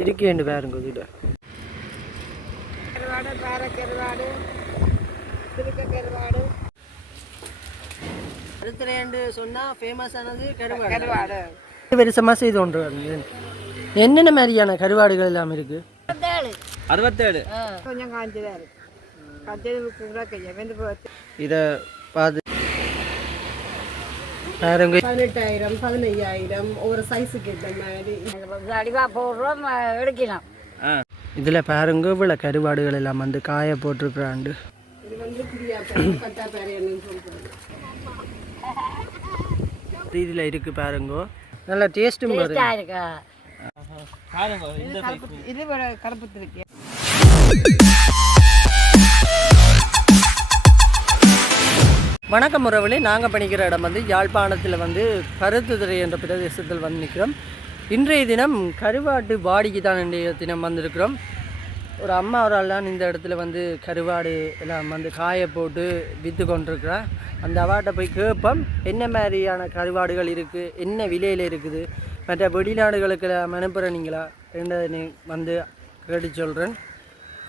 திருக்கி ரெண்டு பாருங்க இதுல கருவாடு பாறை கருவாடு திருக்க கருவாடு. கருத்துறையாண்டு சொன்னால் ஃபேமஸானது கருவாடு. கருவாடு. பெருசமாக செய்து கொண்டு வருது என்னென்ன மாதிரியான கருவாடுகள் எல்லாம் இருக்குது அறுபத்தேழு. கொஞ்சம் காஞ்சதாக இருக்கு. போச்சு. இதை பார்த்து பாருங்க. பதினெட்டாயிரம் பதினையாயிரம் ஒவ்வொரு சைஸுக்கு ஏற்ற மாதிரி. அடிவா போடுறோம் எடுக்கலாம். இதில் பாருங்க இவ்வளோ கருவாடுகள் எல்லாம் வந்து காய போட்டிருக்கிறாண்டு. இது வந்து இதில் இருக்குது பாருங்க. நல்ல டேஸ்ட்டும் பாருங்க இது கருப்பு இருக்கு. வணக்கம் உறவுகளே. நாங்கள் பணிக்கிற இடம் வந்து யாழ்ப்பாணத்தில் வந்து கருத்துத்துறை என்ற பிரதேசத்தில் வந்து நிற்கிறோம் இன்றைய தினம் கருவாட்டு வாடிக்கு தான் இன்றைய தினம் வந்திருக்கிறோம். ஒரு அம்மா ஒரு ஆள் தான் இந்த இடத்துல வந்து கருவாடு எல்லாம் வந்து காய போட்டு விற்று கொண்டிருக்கிறா. அந்த அவார்ட்டை போய் கேட்போம் என்ன மாதிரியான கருவாடுகள் இருக்குது என்ன விலையில் இருக்குது? மற்ற வெளிநாடுகளுக்கு எல்லாம் அனுப்புகிறீங்களா என்றதை வந்து கேட்டு சொல்கிறேன்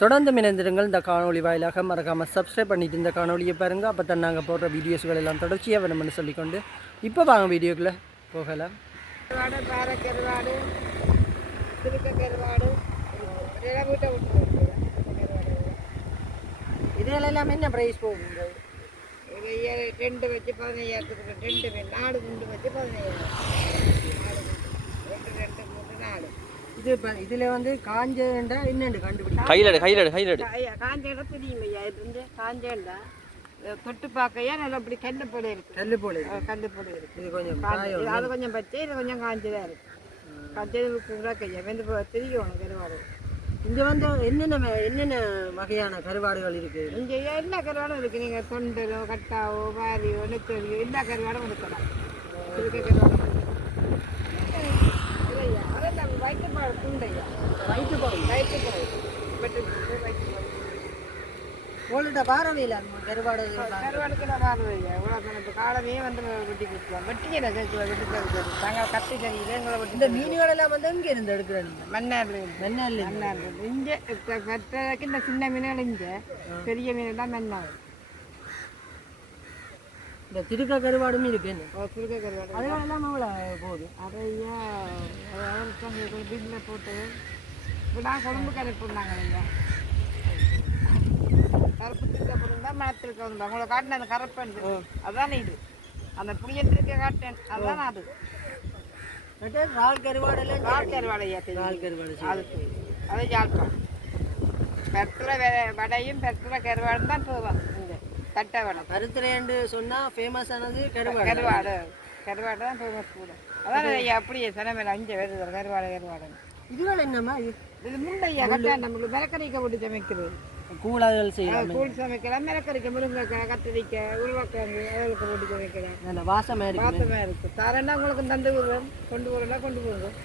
தொடர்ந்து இணைந்திருங்கள். இந்த காணொலி வாயிலாக மறக்காமல் சப்ஸ்கிரைப் பண்ணிட்டு இந்த காணொலியை பாருங்கள் அப்போ தான் நாங்கள் போடுற வீடியோஸ்கள் எல்லாம் தொடர்ச்சியாக வேணும்னு சொல்லிக்கொண்டு இப்போ வாங்க வீடியோக்குள்ளே போகலாம். பாறை கருவாடு திருக்க கருவாடு வீட்டை விட்டு கருவாடு இதில் எல்லாமே என்ன ப்ரைஸ் போகுங்க? ரெண்டு வச்சு பதினையாயிரத்துக்கு ரெண்டு நாலு குண்டு வச்சு பதினையாயிரம். நாலு ரெண்டு ரெண்டு மூணு நாலு. இது இதில் வந்து காஞ்சண்டா என்னண்டு கண்டுபிடிச்சா? கையிலடு கையிலடு கையிலடு ஐயா காஞ்ச இடம் தெரியும் ஐயா இது வந்து காஞ்சேண்டா. தொட்டு பார்க்கையா நல்லா இப்படி கல்லு போல இருக்கு. கல்லு போல இருக்கு. அஹ் கல்லு போல இருக்கு. இது கொஞ்சம் அது கொஞ்சம் பச்சை இது கொஞ்சம் காஞ்சதா இருக்கு. காஞ்சது கூட கையா வெந்து கருவாடு. இங்கே வந்து என்னென்ன வ- என்னென்ன வகையான கருவாடுகள் இருக்குது இங்கே எல்லா கருவாடும் இருக்கு. நீங்க தொண்டலோ கட்டாவோ வாரியோ நெத்தலியோ எல்லா கருவாடும் திருக்க கருவாடும் இல்லையா அதெல்லாம் வயிற்றுப்பாடு துண்டையா வயிற்று வயிற்றுப்பாடு வயிற்றுப்பாடு உங்கள்கிட்ட பாரவையில் கருவாடு கருவாடுக்கு நான் பார்வையா இவ்வளோ இப்போ காலமே வந்து வெட்டி கொடுத்துருவோம். கேட்குவோம் வெட்டி தருது நாங்கள் கத்தி தெரியுது எங்களை வெட்டி இந்த மீன்கள் எல்லாம் வந்து எங்கே இருந்து எடுக்கிறீங்க மன்னார் மண்ணால் மன்னார் இங்கே இந்த சின்ன மீன்கள் இங்கே. பெரிய மீன் தான் மன்னார். இந்த திருக்க கருவாடும் இருக்கு. சுருக்க கருவாடு. அதுகள் எல்லாம் எவ்வளோ போகுது அதையா அவருக்கு பில்லில் போட்டு? நான் குழம்பு கரைப்பு இருந்தாங்க ஐயா கருப்பு திருக்க போயிருந்தா மணத்திருக்க வந்தோம். உங்களை காட்டின அந்த கருப்பு அதானே இது? அந்த புளியத்திருக்க காட்டேன். அதுதான் அது? ரால் கருவாடு கால் கருவாடையா தெரியும் ரால் கருவாடு அது தெரியும். அது ஜாழ்ப்பாணம் பெருத்துல வடையும் பெருத்துல கருவாடும் தான் போவான் தட்டை வடை கருத்துறையாண்டு சொன்னால் ஃபேமஸ் ஆனது கருவாடு. கருவாடு. கருவாடு தான் ஃபேமஸ் கூட. அதான் அப்படியே சினமேல அஞ்சு வருது கருவாடு கருவாடு. இதுகள் என்னம்மா? இது முண்டையா கட்டா நம்மளுக்கு மிளக்கறிக்க போட்டு சமைக்கிறது. கூழாதுகள் செய்யலாம் கூழ் சமைக்கலாம். மிளக்கறிக்க முருங்கைக்காய் கத்திரிக்காய் உருளைக்கிழங்கு அவளுக்கு போட்டு சமைக்கலாம். நல்ல வாசமாக இருக்கு. பாசமா இருக்கு. தரேன்னா உங்களுக்கு தந்து விடுறோம் கொண்டு போகிறோம்னா கொண்டு போகிறோம்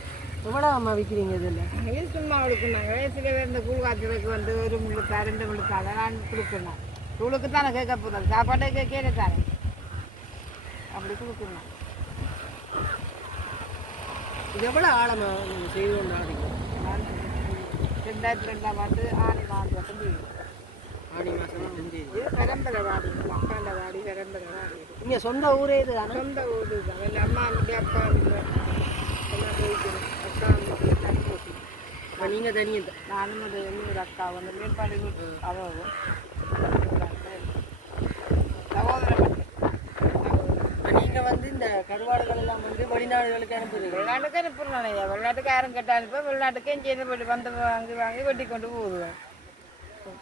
எவ்வளோ அம்மா விற்கிறீங்க இதில்? இது சும்மா கொடுக்குனாங்க சில பேர் இந்த கூழ் காய்ச்சலுக்கு வந்து ஒரு முழுக்கா ரெண்டு முழுக்கால நான் கொடுக்கணும். கூழுக்கு தானே கேட்க போகிறது சாப்பாட்டை கேட்கல தானே அப்படி கொடுக்கணும். இது எவ்வளோ ஆழமாக நீங்கள் செய்து கொண்டு ரெண்டாயிரத்தி ரெண்டாம் ஆண்டு ஆணி நாலு வருஷம் ஆடி மாதம் செஞ்சு பரம்பரை வாடி அப்பாண்ட வாடி பரம்பரை வாடி. நீங்கள் சொந்த ஊரே இது சொந்த ஊர் தான் இல்லை அம்மா அப்படி அப்பா எல்லாம் போய்க்கிறோம் அக்கா நீங்கள் தனியாக நானும் அது இன்னொரு அக்கா வந்து மேற்பாடு. இப்போ நீங்கள் வந்து இந்த கருவாடுகள் எல்லாம் வந்து வெளிநாடுகளுக்கு அனுப்புறீங்க. வெளிநாட்டுக்கு அனுப்புறேன் ஐயா. வெளிநாட்டுக்கு யாரும் கேட்டால் அனுப்ப வெளிநாட்டுக்கு சேர்ந்து போட்டு வந்து வாங்கி வாங்கி வெட்டி கொண்டு போடுவேன்.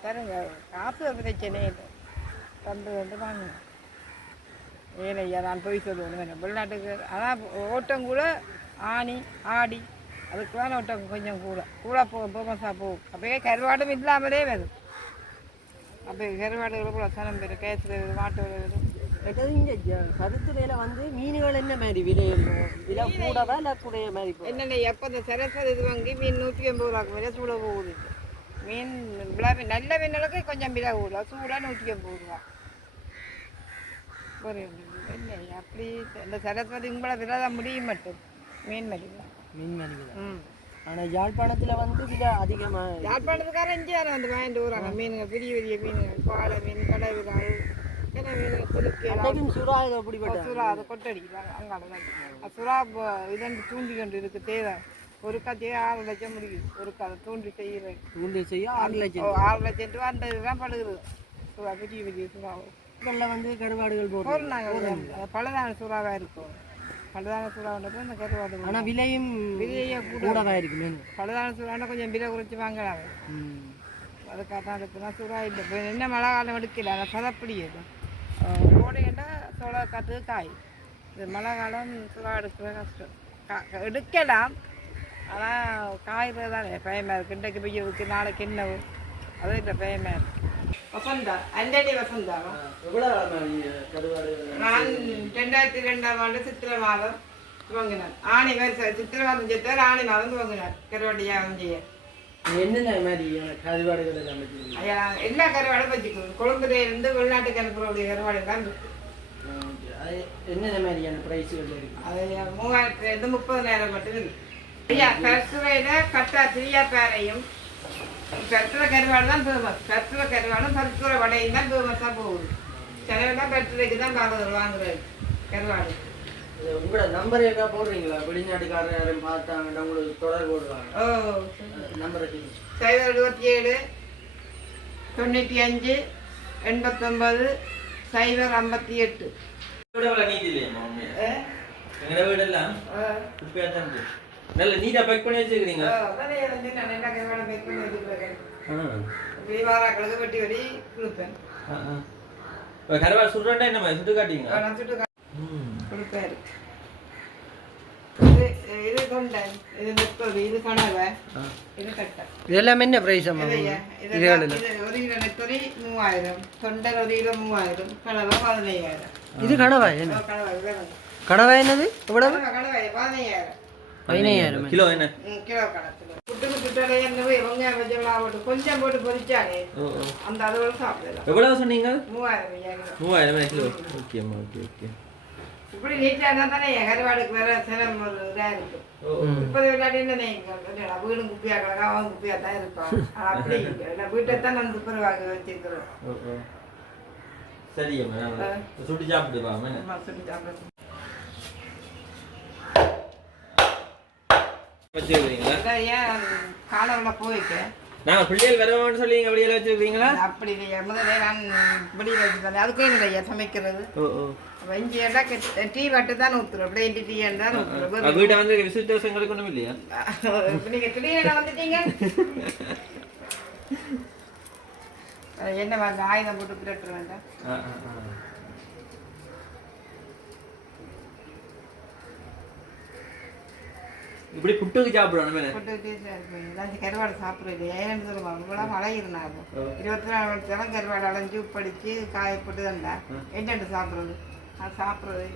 தருங்க காசு ஒரு பிரச்சனை இல்லை. தந்து வந்து வாங்க ஏன் ஐயா நான் போய் சொல்லுவேன். வெளிநாட்டுக்கு ஆனால் ஓட்டம் கூட ஆணி ஆடி அதுக்கெல்லாம் ஓட்டம் கொஞ்சம் கூட. கூட போகும் போமஸாக போகும். அப்போயே கருவாடும் இல்லாமலே வரும். அப்போ கருவாடுகள் கூட சனம் பெரு வருது மாட்டு அடுத்தது இங்கே கருத்துறையில் வந்து மீன்கள் என்ன மாதிரி விலை? விலை கூடவா இல்லை கூடைய மாதிரி என்னென்ன எப்போ இந்த சரஸ்வதி இது வாங்கி மீன் நூற்றி எண்பது ரூபாய்க்கு மேலே சூட போகுது. மீன் விலை மீன் நல்ல மீனுக்கு கொஞ்சம் விலை கூட சூடாக நூற்றி எண்பது ரூபா. என்ன அப்படி இந்த சரஸ்வதி உங்களை விலை தான் முடிய மட்டும் மீன் மதிப்பு. மீன் விலை ம். ஆனால் யாழ்ப்பாணத்தில் வந்து விலை அதிகமாக யாழ்ப்பாணத்துக்காரன் இங்கே தானே வந்து வாங்கிட்டு வராங்க. மீனுங்க பெரிய பெரிய மீனுங்க. பாலை மீன் கடை அன்றைக்கும் சுறா ஏதோ பிடிபட்ட சுறா அதை கொட்டடிக்கிறாங்க. அங்கால சுறா இதன் தூண்டி கொண்டு இருக்கு. தேவை. ஒரு கதையே ஆறு லட்சம் முடியுது. ஒரு கதை தூண்டி செய்கிறேன் உண்டு செய்ய ஆறு லட்சம். ஆறு லட்சம் ரூபா அந்த இதுதான் படுகுது. சுறா பெரிய பெரிய சுறா இதில் வந்து கருவாடுகள் போடுறாங்க. பழுதான சுறாவாக இருக்கும். பழுதான சுறான்றப்ப இந்த கருவாடு ஆனால் விலையும் விலையே கூட கூடவா இருக்கு பழுதான சுறான்னா கொஞ்சம் விலை குறைச்சி வாங்கலாம். அதுக்காக இருக்குன்னா சுறா இல்லை என்ன மழை காலம் எடுக்கல. அதை. சதப்படி கோடைண்டா சோள காற்று காய். இது மழை காலம் சுறா எடுக்கிற கஷ்டம். எடுக்கலாம். ஆனால் காய்கிறது தானே. பயமாக இருக்குது இன்றைக்கு பெய்யறதுக்கு நாளைக்கு என்ன அது இல்லை பயமாக இருக்கு வசந்தா அண்டடி வசந்தாவா எவ்வளோ நான் ரெண்டாயிரத்தி ரெண்டாம் ஆண்டு சித்திரை மாதம் துவங்கினார் ஆணி வருஷ சித்திரை மாதம் செத்தார் ஆணி மாதம் துவங்கினார். கருவாட்டியாக செய்ய என்னென்ன மாதிரி கருவாடுகள் எல்லாம் ஐயா எல்லா கருவாடும் வச்சுக்கணும் கொழும்புல இருந்து வெளிநாட்டுக்கு அனுப்புறவுடைய கருவாடு தான் இருக்கு. என்னென்ன மாதிரியான ப்ரைஸுகள் இருக்கு? அது மூவாயிரத்துலேருந்து முப்பதாயிரம் மட்டும் இருக்கு. ஐயா கருத்துறையில கட்டா திரியா பேரையும் கருத்துறை கருவாடு தான் ஃபேமஸ் கருத்துறை கருவாடும் கருத்துறை வடையும் தான் ஃபேமஸாக போகுது. சிலவெல்லாம் கருத்துறைக்கு தான் பார்க்குறது வாங்குறது கருவாடு. உங்களோட நம்பர் இருக்கா போடுறீங்களா? வெளிநாட்டுக்காரர் யாரும் பார்த்தாங்கன்னா உங்களுக்கு தொடர்பு போடுவாங்க. ஓ நம்பரை சைபர் இருபத்தி ஏழு தொண்ணூற்றி அஞ்சு எண்பத்தொம்பது சைபர் ஐம்பத்தி எட்டு. நீதி இல்லையம்மா உண்மையா? எங்கட வீடெல்லாம் குப்பையா தான் நல்ல நீட்டா பேக் பண்ணி வச்சிருக்கீங்க விவாராக்களுக்கு வெட்டி வெட்டி கொடுப்பேன். கருவாடு சுடுறா என்ன மாதிரி சுட்டு காட்டீங்க நான் சுட்டு கா- ம். கொடுப்பாரு இது கொண்டன் இது முப்பது இது கனவை இது கட்டை. இதெல்லாம் என்ன ப்ரைஸ் அம்மா? இது ஒரு கிலோ நெத்தொரி மூவாயிரம் தொண்டர் ஒரு கிலோ மூவாயிரம் கனவை பதினையாயிரம். இது கனவா என்ன? கனவை இதுதான் கனவா. என்னது? எவ்வளவு? கனவை பதினையாயிரம். பதினையாயிரம் கிலோ என்ன? கிலோ கணக்குல. புட்டுக்கு புட்டோட என்னவோ வச்சவளா போட்டு கொஞ்சம் போட்டு பொரிச்சாலே. அந்த அளவுல சாப்பிடலாம். எவ்வளவு சொன்னீங்க? மூவாயிரம் ஐயா கிலோ. மூவாயிரம் கிலோ. ஓகேம்மா ஓகே ஓகே இப்படி நீட்டா இருந்தா தானே என் கருவாடுக்கு வேற சிரம் ஒரு இதா இருக்கு. முப்பது விளையாட்டு என்ன வீடும் குப்பியா கிடக்கா? அவன் குப்பியா தான் இருப்பான். அப்படி இல்லை. வீட்டை தான் நான் துப்புரவாக வச்சிருக்கிறோம். நான் சுட்டு சாப்பிட்டு வாங்க அம்மா சொல்லி சாப்பிட வச்சுருக்கீங்களா காலவுல போயிட்டு நாங்கள் பிள்ளைகள் வரவான்னு சொல்லி வெளியில வச்சிருக்கீங்களா அப்படி இல்லையா முதல்ல நான் வெளியில் வச்சு தந்தேன் அதுக்கும் இல்லையா சமைக்கிறது. ஏண்டா டீ வட்டு தான் ஊற்றுறோம் பிளேன் டீ தான் ஊற்றுறோம் வீட்டை வந்து விசிட்டர்ஸ் எங்களுக்கு ஒன்றும் இல்லையா? நீங்க திடீர்னு வந்துட்டீங்க? என்ன வாங்க? ஆயுதம் போட்டு பிரட்டுற வேண்டாம் ஆ ஆ ஆ இப்படி புட்டுக்கு சாப்பிடணும் இருப்பீங்க லஞ்சு கருவாடு சாப்பிட்றது ஏன்னு சொல்லுவாங்க இவ்வளோ மழை இருந்தாங்க இருபத்தி நாலு மணி நேரம் கருவாடு அலைஞ்சு உப்படிச்சு காய போட்டு தந்தா. என்னென்று சாப்பிட்றது? அது சாப்பிட்றது.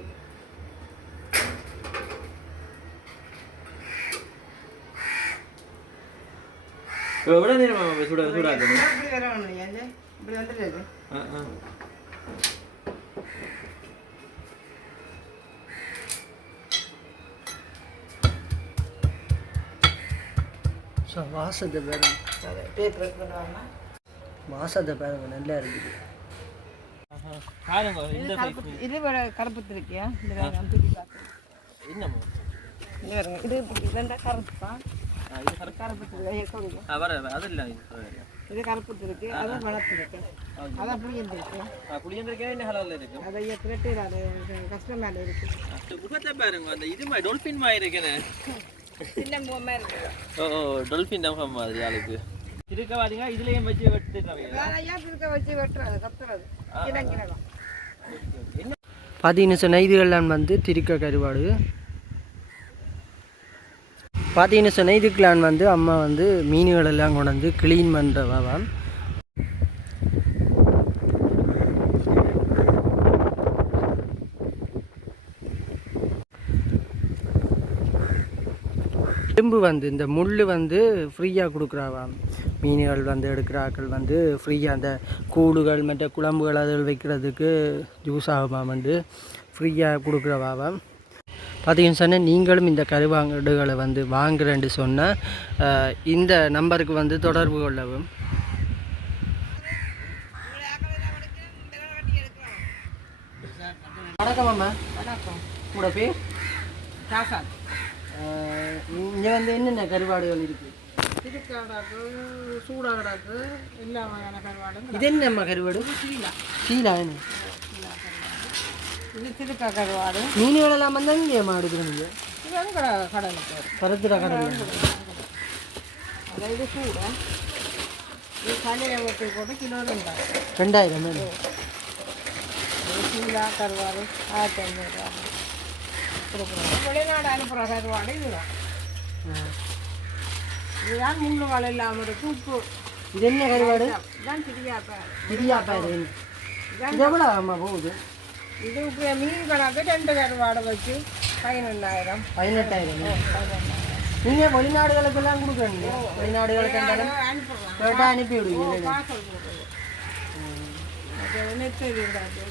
எவ்வளோ நேரம் சுட சூடாக்கணும் இப்படி வரணும் ஏன் இப்படி வந்துட்டு ஸோ வாசத்தை பாருங்க வாசத்தை பாருங்க நல்லா இருக்குது. இது இந்த கருப்பு இது விட கருப்பு இருக்கியா இது இதெண்டா கருப்பா இது கரெக்ட் கருப்பு இருக்கு சொல்லுங்க ஆ வர அது இல்லை இது பரவாயில்ல. இது கருப்பு இருக்கு அது வளர்த்து இருக்கு அது அப்படி இருக்கு ஆ புளியந்திருக்கே என்ன ஹலாலில் இருக்கு? அதை திரட்டு அது கஷ்டம் மேலே இருக்கு. முகத்தை பாருங்க அந்த இது மாதிரி டொல்ஃபின் மாதிரி இருக்குன்னு. ஓ ஓ டொல்ஃபின் தான் மாதிரி ஆளுக்கு. இருக்க இதுலயும் வச்சு வெட்டுறாங்க வச்சு வெட்டுறது கத்துறது. பார்த்தீங்கன்னு சொன்னால் இதுகள்லாம் வந்து திருக்க கருவாடு. பார்த்தீங்கன்னு சொன்னால் இதுக்கெல்லாம் வந்து அம்மா வந்து மீன்கள் எல்லாம் கொண்டு வந்து க்ளீன் பண்ணுறவாம் எறும்பு வந்து இந்த முள் வந்து ஃப்ரீயாக கொடுக்குறாவாம் மீன்கள் வந்து எடுக்கிற ஆட்கள் வந்து ஃப்ரீயாக அந்த கூடுகள் மற்ற குழம்புகள் அதில் வைக்கிறதுக்கு யூஸ் ஆகுமாம் வந்து ஃப்ரீயாக கொடுக்குறவாவாம் பார்த்தீங்கன்னு சொன்னால் நீங்களும் இந்த கருவாடுகளை வந்து வாங்குறேன்னு சொன்னால் இந்த நம்பருக்கு வந்து தொடர்பு கொள்ளவும். வணக்கம் அம்மா. வணக்கம். உங்களோட பேர்? ராசாத் இங்கே வந்து என்னென்ன கருவாடுகள் இருக்குது திருக்காடாக்கு சூடாடாக்கு எல்லா வகையான கருவாடும் இது என்னம்மா கருவாடு? சீலா. சீலா என்ன? இது திருக்கா கருவாடு. மீன்கள் எல்லாம் வந்து இங்கே மாடுக்குது நீங்கள் இது அங்கே கடலுக்கு வரும். பருத்துற கடல். அதாவது சூடா. இது தலையை வெட்டி போட்டு கிலோ ரெண்டாயிரம். சீலா கருவாடு ஆயிரத்தி ஐநூறுரூவா கொடுக்குறோம் வெளிநாடு அனுப்புகிற கருவாடு இதுதான். இதுதான் முள்ளு வலை இல்லாமல் இருக்கு உப்பு. இது என்ன கருவாடு இதுதான் திரியாப்பேன் பிரியா பேரு இது எவ்வளோ அம்மா போகுது? இது இப்போ மீன் கணக்கு ரெண்டு கருவாடை வச்சு பதினொன்றாயிரம் பதினெட்டாயிரம். நீங்கள் வெளிநாடுகளுக்கெல்லாம் கொடுக்குறீங்க? வெளிநாடுகளுக்கு கேட்டால் அனுப்பி விடுவீங்க நெத்தரி இருந்தாச்சு.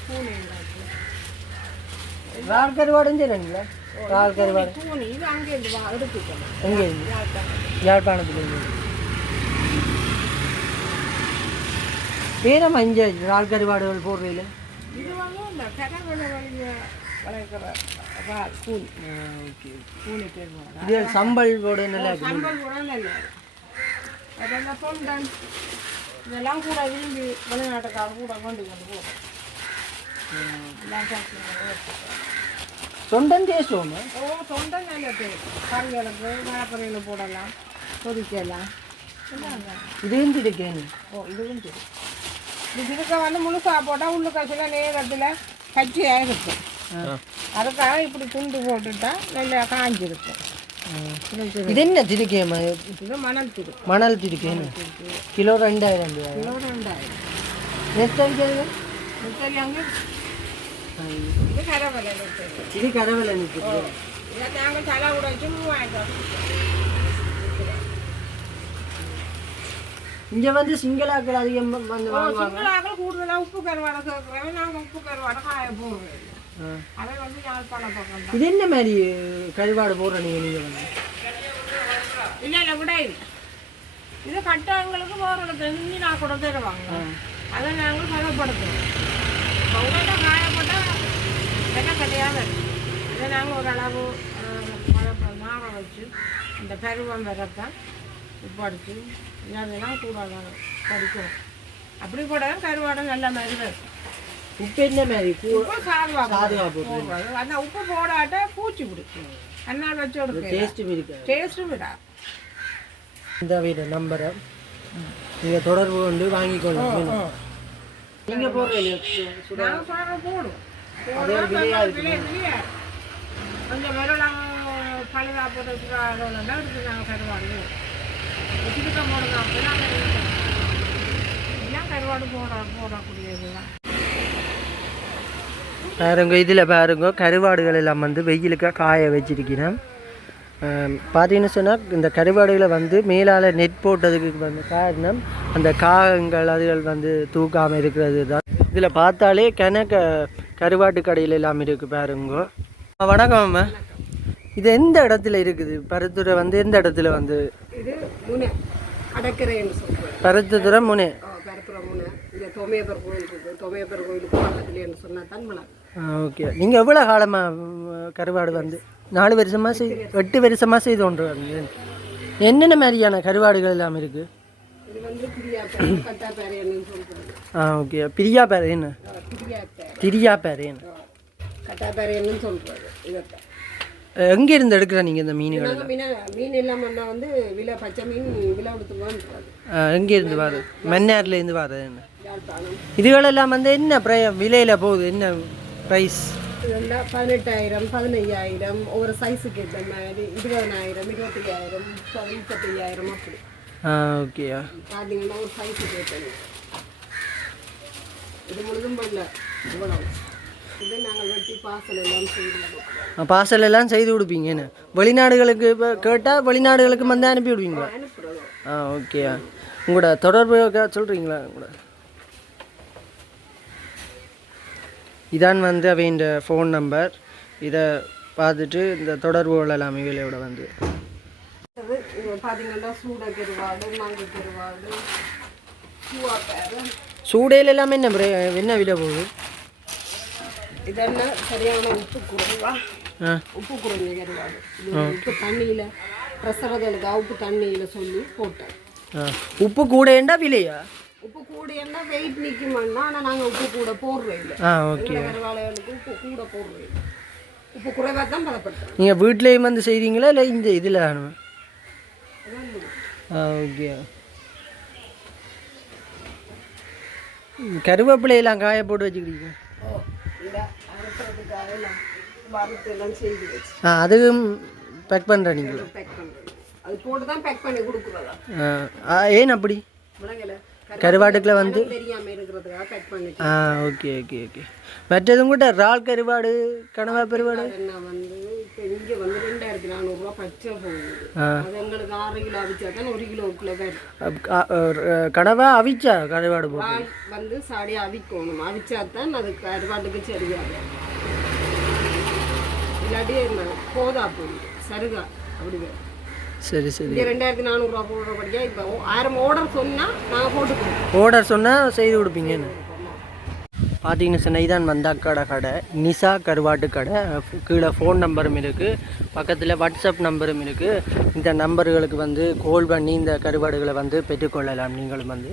கூனி இருந்தாச்சு இறால் எங்கே இது சம்பல் நல்லா இருக்கு அதெல்லாம் இதெல்லாம் கூட விரும்பி வெளிநாட்டுக்கார கூட கொண்டு கொண்டு போகிறோம் தொண்டன் தேசுவோம்மா ஓ தொண்டை நல்ல பேர் கறிகளுக்கு மரப்பறையில் போடலாம் கொதிக்கலாம். இதுவும் இருக்கேன் ஓ இதுவும் சரி இது இருக்க வந்து முழுசா போட்டால் உள்ளுக்க சில நேரத்தில் கச்சியாக இருக்கும் அதுக்காக இப்படி துண்டு போட்டுட்டா நல்லா காஞ்சிருக்கும் இது. இது என்ன திருக்கேம்மா இது மணல் திரு மணல் திருக்கேன்னு கிலோ ரெண்டாயிரம் கிலோ ரெண்டாயிரம் நெத்தரிக்கிறது முத்தலி அங்கே நிற்குது இதை நாங்கள் தலை உடைச்சு மூவாயிரம் இங்கே வந்து சிங்களாக்கள் அதிகம் வந்து வாங்குவாங்க சிங்களாக கூடுதலாக உப்பு கருவாடை சேர்க்குறவன் நாங்கள் உப்பு கருவாடை காய ஆ. அதை வந்து யாழ்ப்பாணம் பக்கம் இது என்ன மாதிரி கருவாடு போடுற நீங்கள் நீங்கள் வந்து இல்லை இல்லை விட இது கட்டவங்களுக்கு தெரிஞ்சு நான் கூட தருவாங்க அதை நாங்கள் பதப்படுத்துவோம் பவுடரை காயப்பட்டால் என்ன கட்டையாக இதை நாங்கள் பழப்ப மாற வச்சு இந்த பருவம் வரத்தான் உப்படிச்சு அதெல்லாம் கூட படிக்கும் அப்படி போட்டால் கருவாடை நல்ல மாதிரி வரும். உப்பு என்ன மாதிரி? உப்பு சாதுவா சாதுவா போட்டு போடுறது அந்த உப்பு போடாட்ட பூச்சி பிடிக்கும். அன்னால் வச்சு கொடுக்க டேஸ்ட்டும் இருக்கு டேஸ்ட்டும் விடா இந்த வீடு நம்பரை நீங்கள் தொடர்பு கொண்டு வாங்கிக்கொள்ளலாம் நீங்கள் போடுறீங்க நாங்கள் பழுதா போட்டு நாங்கள் கருவாடு. வச்சுருக்க அப்படிலாம் எல்லாம் கருவாடு போட போடக்கூடியது தான் பாருங்க இதில் பாருங்க கருவாடுகள் எல்லாம் வந்து வெயிலுக்கு காய வச்சிருக்கிறேன். பார்த்தீங்கன்னு சொன்னால் இந்த கருவாடுகளை வந்து மேலால் நெட் போட்டதுக்கு வந்து காரணம் அந்த காகங்கள் அதுகள் வந்து தூக்காமல் இருக்கிறது தான் இதில் பார்த்தாலே கணக்க கருவாட்டு கடையில் எல்லாம் இருக்குது பாருங்க. வணக்கம் அம்மா. இது எந்த இடத்துல இருக்குது? பருத்துறை வந்து எந்த இடத்துல வந்து? இது முனை. ஓகே. நீங்கள் எவ்வளோ காலமாக கருவாடு வந்து? நாலு வருஷமாக செய் எட்டு வருஷமாக செய்து கொண்டு வரீங்க என்னென்ன மாதிரியான கருவாடுகள் எல்லாம் இருக்குது இது ஆ ஓகே பிரியா பேரேன்னு பிரியாப்பேர் திரியா பேரேன்னு கட்டாப்பேரைன்னு சொல்கிறாரு இதைத்தான் எங்கே இருந்து எடுக்கிற நீங்கள் இந்த மீன்கள் மீன் இல்லாமல் வந்து விலை பச்சை மீன் விலை கொடுத்துருவான்றாரு எங்கே இருந்து வர மன்னார்லேருந்து வரேன்னு யாழ்ப்பாணம் இதுகளெல்லாம் வந்து என்ன ப்ரை விலையில் போகுது என்ன ப்ரைஸ் இதெல்லாம் பதினெட்டாயிரம் பதினையாயிரம் ஒவ்வொரு சைஸுக்கு ஏற்ற மாதிரி இருபதனாயிரம் இருபத்தையாயிரம் முப்பது முப்பத்தையாயிரம் அப்படி ஆ ஓகேயா பார்த்தீங்கன்னா ஒரு சைஸுக்கு ஏற்ற இது முழுதும் பண்ணல இவ்வளவு. இது நாங்கள் வெட்டி பாசல் எல்லாம் செய்து எல்லாம் செய்து கொடுப்பீங்க என்ன? வெளிநாடுகளுக்கு இப்போ கேட்டால் வெளிநாடுகளுக்கு வந்து அனுப்பி விடுவீங்களா? ஆ ஓகேயா உங்களோட தொடர்பு சொல்கிறீங்களா உங்களோட? இதான் வந்து அவையின் ஃபோன் நம்பர் இதை பார்த்துட்டு இந்த தொடர்புகள் எல்லாம் இவையோட வந்து. பார்த்தீங்கன்னா சூட கருவாடு மாங்கு கருவாடு சூடையில் எல்லாமே என்ன என்ன விலை போகுது? இதெல்லாம் சரியான உப்பு குறைவா? உப்பு குறைஞ்ச கருவாடு இது உப்பு தண்ணியில் பிரசரதலுக்கு உப்பு தண்ணியில் சொல்லி போட்டேன். உப்பு கூடேண்டா விலையா? உப்பு கூடையன்னா வெயிட் நிற்குமான்னா ஆனால் நாங்கள் உப்பு கூட போடுறோம் இல்லை. ஓகே. உப்பு கூட போடுறோம் உப்பு குறைவாக தான் பதப்படுத்துறோம். நீங்கள் வீட்லேயும் வந்து செய்கிறீங்களா இல்லை இந்த இதில் ஓகே ம், கருவேப்பிலையெல்லாம் காய போட்டு வச்சுக்கிறீங்க. ஆ அதுவும் பேக் பண்ணுறேன் நீங்கள் அது போட்டு தான் பேக் பண்ணி கொடுக்குறதா? ஆ ஏன் அப்படி? விலங்கல கருவாட்டுக்குள்ள வந்து ஆ ஓகே ஓகே ஓகே மற்றதும் கூட இறால் கருவாடு கனவா அ, கனவா அவிச்சா கருவாடு வந்து சாடியை அவிக்கணும். அவிச்சா தான் அது கருவாட்டுக்கு சரியாகும். இல்லாட்டி போதா போகுது சருகா அப்படி சரி சரி. இங்கே ரெண்டாயிரத்தி நானூறுரூவா போடுறபடியா இப்போ ஆயிரம் ஆர்டர் சொன்னால் நாங்கள் போட்டு ஆர்டர் சொன்னால் செய்து கொடுப்பீங்கன்னு பார்த்தீங்கன்னு சொன்னால் இதான் வந்தாக்கடை கடை நிசா கருவாட்டு கடை. கீழே ஃபோன் நம்பரும் இருக்குது பக்கத்தில் வாட்ஸ்அப் நம்பரும் இருக்குது இந்த நம்பர்களுக்கு வந்து கால் பண்ணி இந்த கருவாடுகளை வந்து பெற்றுக்கொள்ளலாம். நீங்களும் வந்து.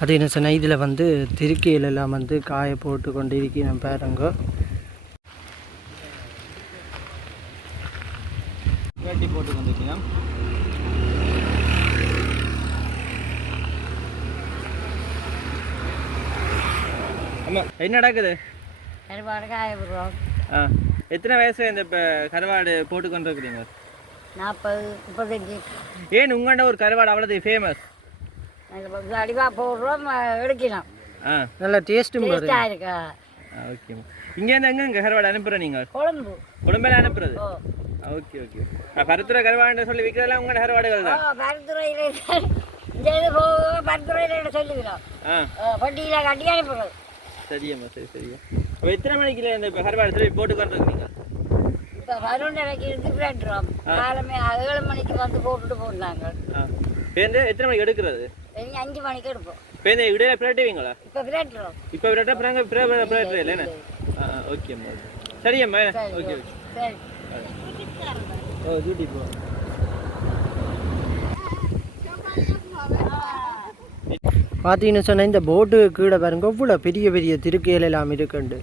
பார்த்தீங்கன்னு சொன்னால் இதில் வந்து திருக்கையில் எல்லாம் வந்து காய போட்டு கொண்டு இருக்கிறேன் பாருங்க. வேட்டி போட்டு வந்துருக்கீங்க ஆமாம் என்ன நடக்குது? ஆ எத்தனை வயசு இந்த இப்போ கருவாடு போட்டு கொண்டு இருக்கிறீங்க நாற்பது முப்பத்தஞ்சு. ஏன் உங்கள்கிட்ட ஒரு கருவாடு அவ்வளோது ஃபேமஸ் அடிவா போடுறோம் எடுக்கலாம் ஆ. நல்லா டேஸ்ட்டும் இருக்கா? ஓகேம்மா இங்கேருந்து எங்கே கருவாடு அனுப்புகிறேன் நீங்கள் குழம்பு. குடும்பம் அனுப்புறது? ஓ. ஓகே ஓகே பருத்துறை கருவாடுன்னு சொல்லி விற்கிறதெல்லாம் உங்களோட கருவாடுகள் தான். பருத்துறையில் பருத்துறையில் சொல்லிக்கிறோம். ஆ. வண்டியில் கட்டி அனுப்புறது. சரியம்மா சரி சரியா. அப்போ எத்தனை மணிக்குள்ள இந்த கருவாடு திருப்பி போட்டு கொண்டு இருக்கீங்க இப்போ பதினொன்றரைக்கு இருந்து காலமே ஏழு மணிக்கு வந்து போட்டுட்டு போடுறாங்க எத்தனை மணிக்கு எடுக்கிறது? இனி அஞ்சு மணிக்கு எடுப்போம் பேருந்து இடையில பிரட்டுவீங்களா இப்போ விளையாடுறோம் இப்போ விரட்ட பிறங்க பிற பிரட்டு இல்லைண்ணே ஆ ஓகேம்மா சரியம்மா ஓகே ஓகே சரி ஓ டியூட்டி போ பார்த்தீங்கன்னு சொன்னால் இந்த போட்டு கீழே பாருங்க இவ்வளோ பெரிய பெரிய திருக்கையில் எல்லாம் இருக்குண்டு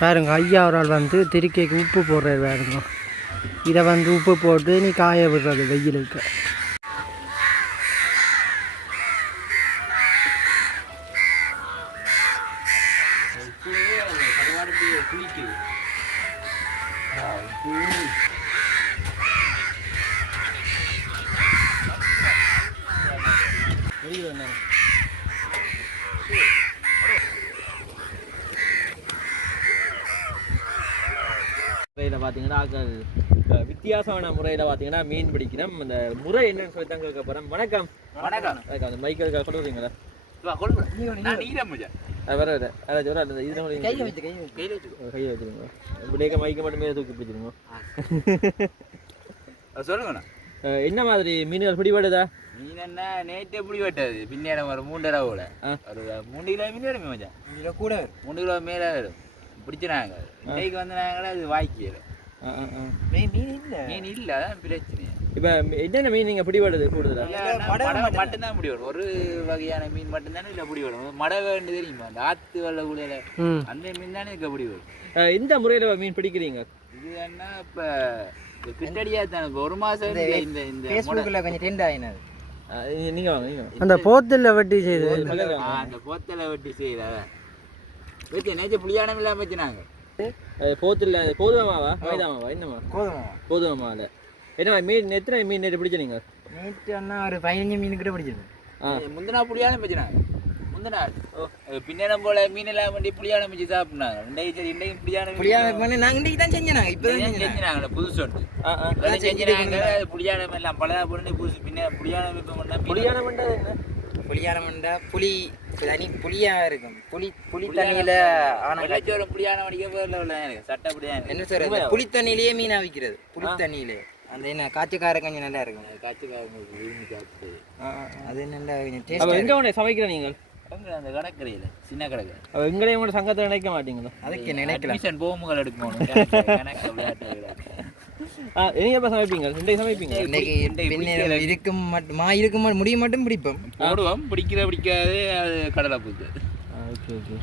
பாருங்க ஐயா ஒரு ஆள் வந்து திருக்கைக்கு உப்பு போடுறாரு பாருங்க. இதை வந்து உப்பு போட்டு நீ காய விடுறது வெயிலுக்கு. பார்த்தீங்கன்னா வித்தியாசமான முறையில் பார்த்தீங்கன்னா மீன் பிடிக்கணும். அந்த முறை என்னன்னு சொல்லி தான் கேட்க போகிறேன் வணக்கம். வணக்கம். வணக்கம். அந்த கொடுக்குறீங்களா மைக்கை மட்டும் மேலே தூக்கி பிடிச்சிருங்க. அது சொல்லுங்கண்ணா. அஹ், என்ன மாதிரி மீன்கள் பிடிபடுதா? மீன் என்ன நேத்தே பிடி வெட்டாது பின்னேரம் ஒரு மூணு ஆ. ஒரு மூணு கிலோ மீன் வருமே மச்சான் கூட மூணு கிலோ மேலே வரும். பிடிச்சினாங்க இன்னைக்கு வந்து நாங்களே அது வாய்க்கல ஆ, ஆ, ஆ. மீன் இல்லை அதான் பிரச்சனை இப்போ என்னென்ன மீன் நீங்கள் பிடிபடுது கூடுதலா மட்டும்தான் பிடி வரும் ஒரு வகையான மீன் மட்டும்தான் இல்லை பிடி வரும் மடவை தெரியுமா அந்த ஆத்து வெள்ள கூட ம் அந்த மீன் தானே இருக்க பிடி வரும் அஹ், இந்த முறையில் மீன் பிடிக்கிறீங்க இது என்ன இப்போ கிட்டடியா தான் இப்போ ஒரு மாசம் இந்த இந்த ஃபேஸ்புக்கில் கொஞ்சம் ட்ரெண்ட் ஆகினது அஹ், நீங்க வாங்க நீங்க அந்த போத்தில் வெட்டி செய்து. அந்த போத்தலை வெட்டி செய்யல நேற்று புளியானம் இல்லாம வச்சுனாங்க போத்துல கோதுமாவா மைதாமாவா? என்னம்மா? கோதுமை கோதுமை மாலை என்ன மீன் எத்தனை மீன் நேற்று பிடிச்ச நீங்கள் நேற்று அண்ணா ஒரு பதினஞ்சு மீன் கிட்ட பிடிச்சது. முந்தினா புளியான வச்சுனாங்க முந்தினா பின்னரம் போல மீனெல்லாம் வண்டி புளியான வச்சு சாப்பிட்டாங்க இன்றைக்கு சரி இன்றைக்கு புளியான புளியான பண்ணி நாங்க இன்னைக்கு தான் செஞ்சோம் இப்போ தான் செஞ்சோம் செஞ்சினாங்க புதுசு ஒன்று செஞ்சினாங்க புளியான எல்லாம் பழைய பொருள் புதுசு பின்ன புளியான பண்ணா புளியான மண்டை என்ன? புளியான மண்டா புளி தனி புளியா இருக்கும். புளி புளி தண்ணியில ஆன வெள்ளச்சோரம் புளியான வடிக்க சட்டை புளியான என்ன சொல்றது? புளி தண்ணியிலேயே மீனா விற்கிறது புளி தண்ணியிலே அந்த என்ன காய்ச்சக்கார கொஞ்சம் நல்லா இருக்கும். ஆ. அது நல்லா கொஞ்சம் எங்க உடனே சமைக்கிற நீங்கள்? அந்த கடற்கரையில் சின்ன கடற்கரை. அப்ப எங்களையும் சங்கத்தை நினைக்க மாட்டீங்களா? அதுக்கு நினைக்கலாம். போகும்போது எடுக்கணும் நீங்க எப்ப சமைப்பீங்க? இன்றைக்கு சமைப்பீங்க? இன்னைக்கு இருக்கும் மட்டும் முடிய மட்டும் பிடிப்போம். போடுவோம். பிடிக்கிற பிடிக்காது அது கடலை பூத்து ஓகே ஓகே.